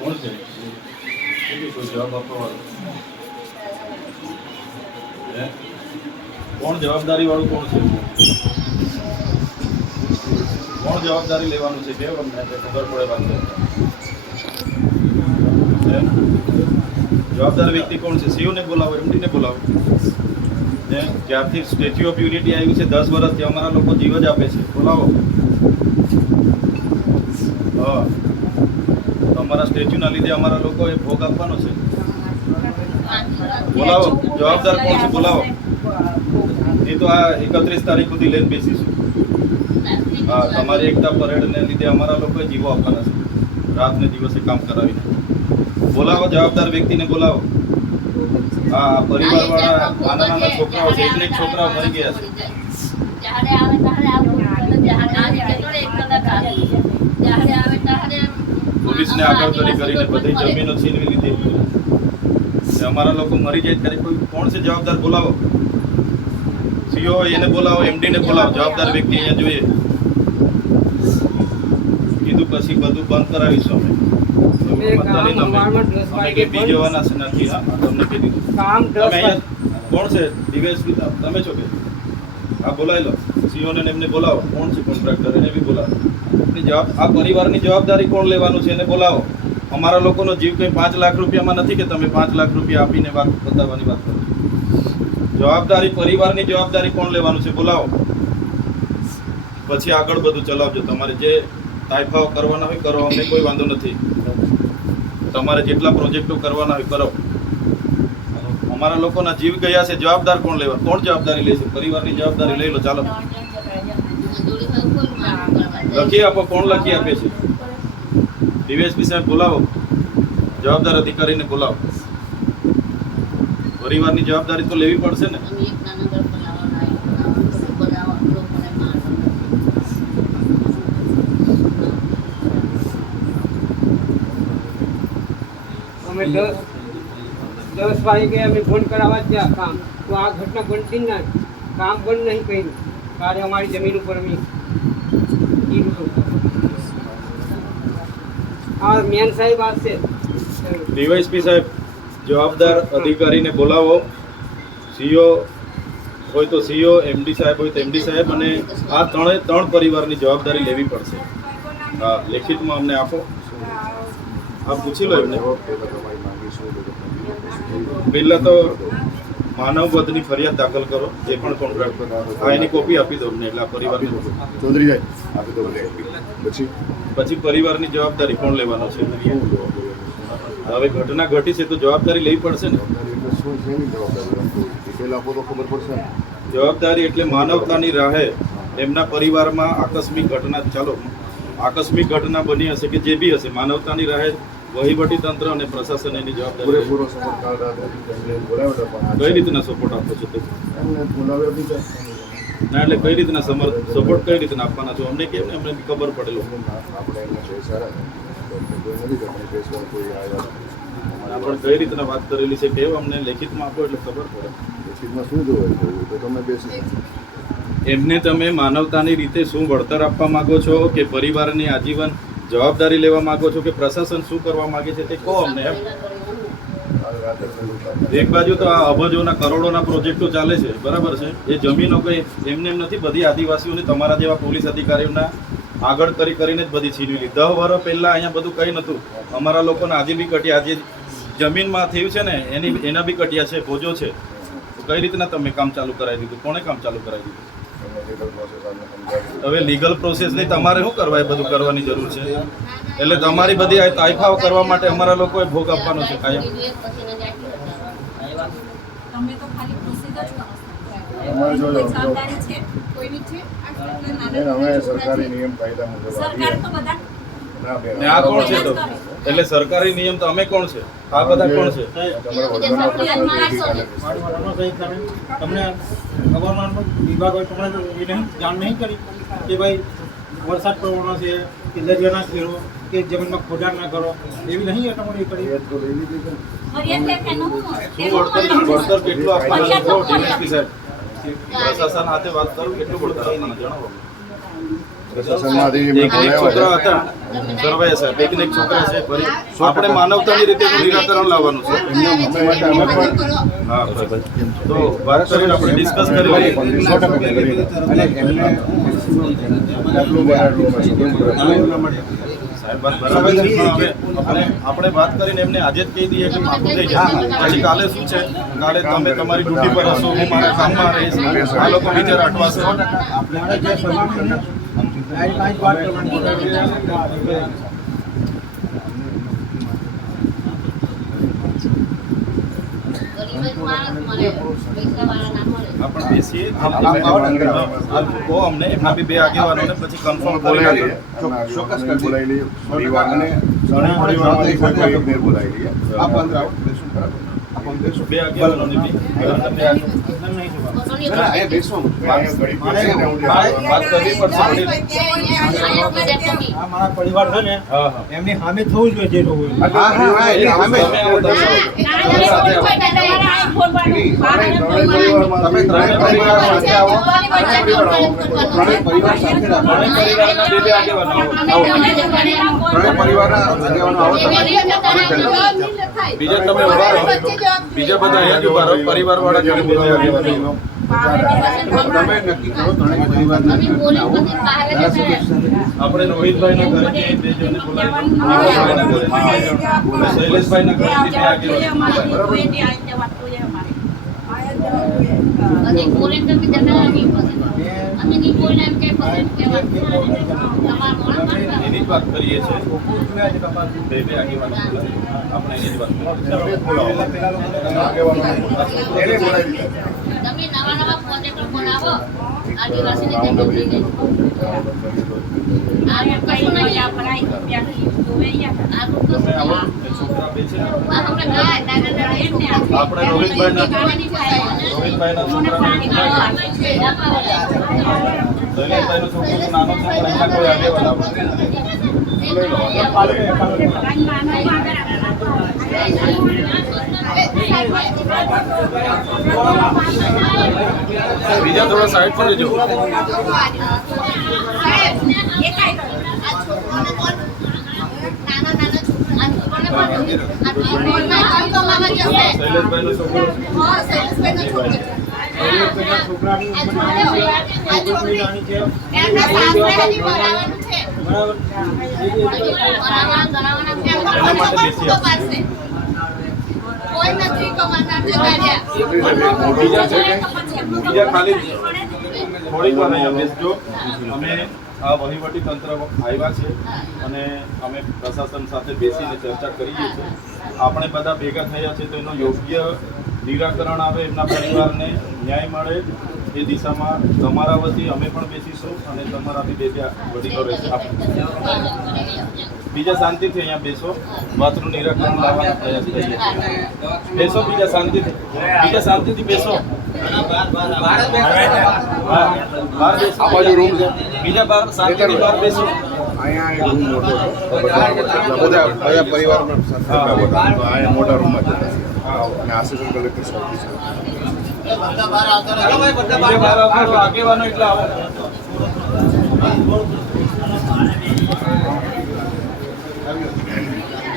કોણ છે કોઈ જવાબ આપવા કોણ જવાબદારી વાળું કોણ છે? કોણ જવાબદારી લેવાનું છે? કેવું તમને ખબર પડે વાત? જવાબદાર વ્યક્તિ કોણ છે? સીઓને બોલાવો, એમડીને બોલાવો. ને જ્યારથી સ્ટેચ્યુ ઓફ યુનિટી આવ્યું છે, દસ વર્ષથી અમારા લોકો જીવ જ આપે છે. બોલાવો. હા. અમારા સ્ટેચ્યુના લીધે અમારા લોકોએ ભોગ આપવાનો છે. બોલાવો, જવાબદાર કોણ છે? બોલાવો. એ તો આ એકત્રીસ તારીખ સુધી લઈને બેસીશું હા તમારી એકતા પરેડને લીધે અમારા લોકોએ જીવો આપવાના છે. રાતને દિવસે કામ કરાવીને. બોલાવો, જવાબદાર વ્યક્તિને બોલાવો. હા પરિવારવાળા નાના નાના છોકરાઓ છે, એક છોકરાઓ મરી ગયા છે. જ્યારે આવે ત્યારે પોલીસને આગળ કરી કરીને બધી જમીનો છીનવી લીધી. અમારા લોકો મરી જાય ત્યારે કોઈ કોણ છે જવાબદાર બોલાવો? સીઓ એને બોલાવો એમડીને બોલાવો જવાબદાર વ્યક્તિ અહીંયા જોઈએ. કીધું પછી બધું બંધ કરાવીશું અમે. કોણ છે? ડીવાયએસપી તમે છો કે? આ બોલાવી લો સીઓ ને એમને બોલાવો. કોણ છે કોન્ટ્રાક્ટર એને બી બોલાવો. જવાબ, આ પરિવારની જવાબદારી કોણ લેવાનું છે એને બોલાવો. અમારા લોકોનો જીવ કંઈ પાંચ લાખ રૂપિયામાં નથી કે તમે પાંચ લાખ રૂપિયા આપીને વાત બતાવવાની વાત કરો. જવાબદારી, પરિવારની જવાબદારી કોણ લેવાનું છે બોલાવો. પછી આગળ બધું ચલાવજો. તમારે જે તાઇફાઓ કરવાના હોય કરો, અમને કોઈ વાંધો નથી. તમારે જેટલા પ્રોજેક્ટો કરવાના હોય કરો. અમારા લોકોના જીવ ગયા છે, જવાબદાર કોણ લેવા? કોણ જવાબદારી લેશે પરિવારની જવાબદારી લઈ લો, ચાલો. લખી આપો કોણ લખી આપે છે? ડીવીએસપી સાહેબ બોલાવો. જવાબદાર અધિકારીને બોલાવો. પરિવારની જવાબદારી તો લેવી પડશે ને. અમે દસ દસ વાગે અમે બંધ કરાવવા ગયા કામ. તો આ ઘટના બનતી ના કામ બંધ નહીં કર્યું. ત્યારે અમારી જમીન ઉપર અમે. આ મેન સાહેબ આવશે ડીવાયસપી સાહેબ જવાબદાર અધિકારીને બોલાવો. સીઓ હોય તો સીઓ એમડી સાહેબ હોય તો એમડી સાહેબ અને આ ત્રણે ત્રણ પરિવારની જવાબદારી લેવી પડશે. હા લેખિતમાં અમને આપો. આપ પૂછી લો એમને. પહેલાં તો માનવ વધની ફરિયાદ દાખલ કરો જે પણ કોન્ટ્રાક્ટ હા એની કોપી આપી દો ને એટલે આ પરિવારને ચૌધરી જાય આપી દો પછી? પછી પરિવારની જવાબદારી કોણ લેવાનો છે? હવે ઘટના ઘટી છે તો જવાબદારી લેવી પડશે ને. જવાબદારી એટલે માનવતાની રાહે એમના પરિવારમાં આકસ્મિક ઘટના ચાલો આકસ્મિક ઘટના બની હશે કે જે બી હશે માનવતાની રાહે વહીવટી તંત્ર અને પ્રશાસન એની જવાબદારી પૂરો સપોર્ટ કઈ રીતના સપોર્ટ આપો છો તે? ના એટલે કઈ રીતના સમર્થ સપોર્ટ કઈ રીતના આપવાના છો? અમને કેમ ને અમને ખબર કોઈ આવ્યા આપણે કઈ રીતના વાત કરેલી છે કેવું અમને લેખિતમાં આપો એટલે ખબર પડે. લેખિતમાં શું જોવે તો તમે બેસી એમને તમે માનવતાની રીતે શું વળતર આપવા માંગો છો? કે પરિવારની આજીવન જવાબદારી લેવા માંગો છો કે પ્રશાસન શું કરવા માંગે છે તે કહો અમને એમ. એક બાજુ તો આ અબજોના કરોડોના પ્રોજેક્ટો ચાલે છે, બરાબર છે. એ જમીનો કંઈ એમને એમ નથી, બધી આદિવાસીઓને તમારા જેવા પોલીસ અધિકારીઓના આગળ કરી કરીને જ બધી છીનવી લીધી. દસ વર્ષ પહેલાં અહીંયા બધું કંઈ નહોતું. અમારા લોકોને આજે બી કટ્યા, આજે જમીનમાં થયું છે ને, એની, એના બી કટ્યા છે, ભોજો છે. કઈ રીતના તમે કામ ચાલુ કરાવી દીધું? કોણે કામ ચાલુ કરાવી દીધું? હવે લીગલ પ્રોસેસ નહીં તમારે શું કરવા એ બધું કરવાની જરૂર છે? એટલે તમારી બધી આ તાઇફાઓ કરવા માટે અમારા લોકોએ ભોગ આપવાનો છે કાયમ. તમે તો ખાલી પ્રોસીજ જ કરો. છો. અમારે જો જો, કોઈ જવાબદારી છે? કોઈની છે? બેન અમે સરકારી નિયમ કાયદા મુજબ સરકાર આવીએ તો બધા ના બેન ને આ કોણ છે તો? એટલે સરકારી નિયમ તો અમે કોણ છે? આ બધા કોણ છે. તમને હવામાન વિભાગ હોય તમને એને નહીં જાણ નહીં કરી કે ભાઈ વરસાદ પડવાનો છે કે દરિયા ના ખેડો કે જમીનમાં ખોદાણ ના કરો એવી નહીં એ તમારી કરી પ્રશાસન હાથે વાત કરું કેટલું વળતર જણાવો. આપણે માનવતાની રીતે નિરાકરણ લાવવાનું છે. તો વાત કરીને આપણે ડિસ્કસ કરી આપણે વાત કરીને એમને આજે જ કહી દઈએ કે માફું થઈ જાય પછી કાલે શું છે? કાલે તમે તમારી ડ્યુટી પર હશો હું મારા કામમાં રહીશ. આ લોકો બિચારા અટવાશે આપણે આપણે બેસીએ આપ- આપ- આપ- આ કહો અમને એમના બી બે આગેવાનોને પછી કન્ફર્મ બોલાવી કરી લઈએ. ચોક્કસ બોલાવી લઈએ પરિવારને સૌને પરિવારમાંથી કોઈ કોઈ એકને બોલાવી લઈએ આપ અંદર આવો બેસો બરાબર પરિવાર છે ને એમની સામે થવું જોઈએ જે પરિવારના આગેવાનો આવો. તમે બીજા તમે બીજા બધા અહીંયા જ ઊભા પરિવાર વાળા જતા આપણે બે જણને બોલાવી ઘરેથી બે જણ. અને શૈલેષભાઈના ઘરેથી બે આગેવાનો. પછી તમે જતા નહીં પછી અમે નહીં બોલીને એમ કે મોઢા મારતા. એની જ વાત કરીએ છીએ છે બે બે આગેવાનો બોલાવી. આપણે એની જ વાત કરીએ તમે નવા નવા પ્રોજેક્ટો બનાવો આદિવાસીને જમીન લઈને આ કશું નહીં આ તો તમે આવો આ એ છોકરા બે છે ને. આપણે રોહિતભાઈના છોકરાને શૈલેષભાઈનો છોકરો નાનો છે કોઈ. બીજા થોડા સાઈડ પર રહેજો છોકરા. છોકરી થોડીક વાર અહીંયા બેસજો. અમે આ વહીવટી તંત્ર આવ્યા છે અને અમે પ્રશાસન સાથે બેસીને ચર્ચા કરીએ છીએ. આપણે બધા ભેગા થયા છે તો એનો યોગ્ય નિરાકરણ આવે એમના પરિવારને ન્યાય મળે. એ દિશામાં તમારા વતી અમે પણ બેસીશું અને તમારા બી બે બે વડીલો રહેશે. બીજા શાંતિથી અહીંયા બેસો. વાતનું નિરાકરણ લાવવાનો પ્રયાસ કરીએ. બેસો બીજા શાંતિથી. બીજા શાંતિથી બેસો. બાજુ રૂમ છે. બીજા બાર શાંતિથી બહાર બેસો. અહીંયા એક રૂમ મોટો હતો બધા બધા સાથે મોટા રૂમમાં જતા. અને આસિસ્ટન્ટ કલેક્ટર સાહેબ આગેવાનો એટલે આવો.